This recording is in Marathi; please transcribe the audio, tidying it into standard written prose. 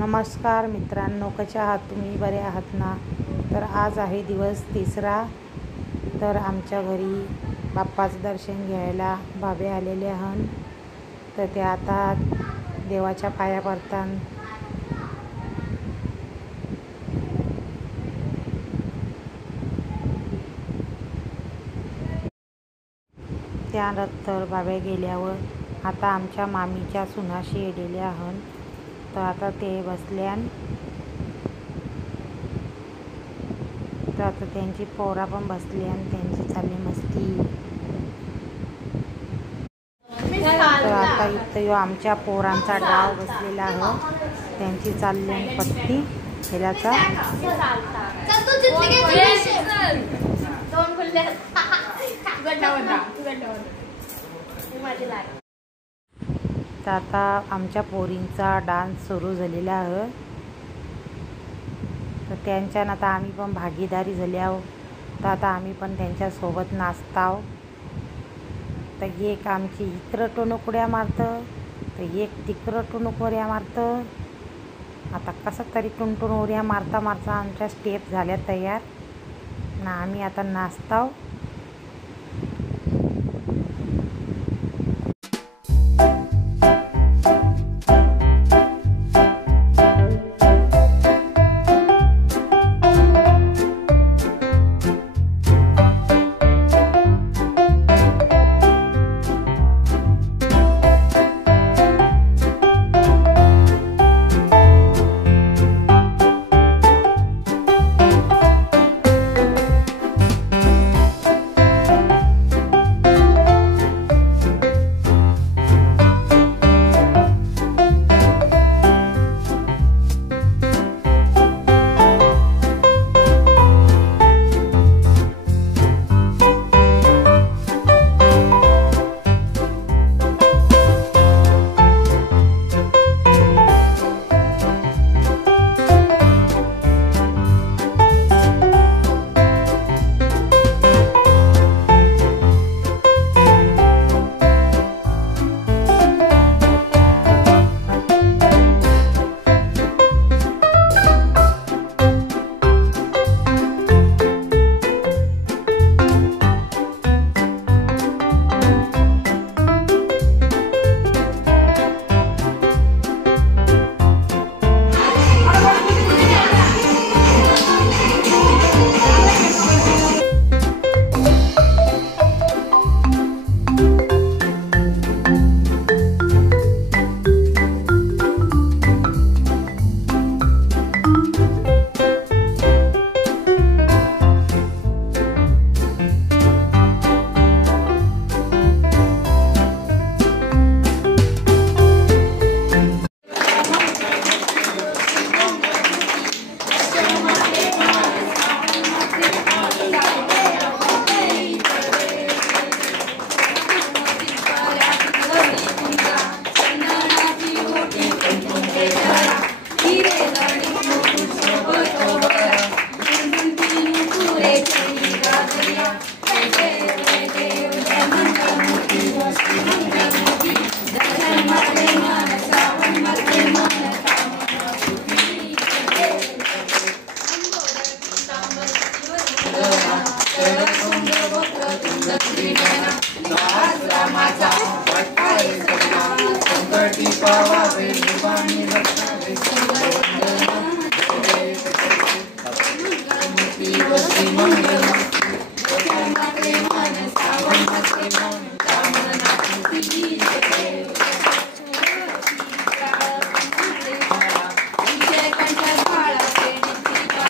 नमस्कार मित्रांनो, कसे आहात तुम्ही? बरे आहात ना? तर आज आहे दिवस तिसरा. तर आमच्या घरी बाप्पाचं दर्शन घ्यायला बाबे आलेले आहेत. तर ते आता देवाच्या पाया पडतात. त्यानंतर बाबा गेल्यावर आता आमच्या मामीच्या सुनाशी येलेले आहेत. तर आता ते बसल्यान. तर आता त्यांची पोरा पण बसली आणि त्यांची चालली मस्ती. तर आता इथं आमच्या पोरांचा डाव बसलेला आहे. त्यांची चालली पत्ती खेळाचा. तर आता आमच्या पोरींचा डान्स सुरू झालेला आहे. तर त्यांच्यात आता आम्ही पण भागीदारी झाली आहोत. तर आता आम्ही पण त्यांच्यासोबत नाचताव. तर एक आमची इकडं टोनकुड्या मारतं, तर एक तिकडं टोनकुड्या मारतं. आता कसं तरी टुनटुन उड्या मारता मारता आमच्या स्टेप झाल्या तयार ना. आम्ही आता नाचताव. मंगल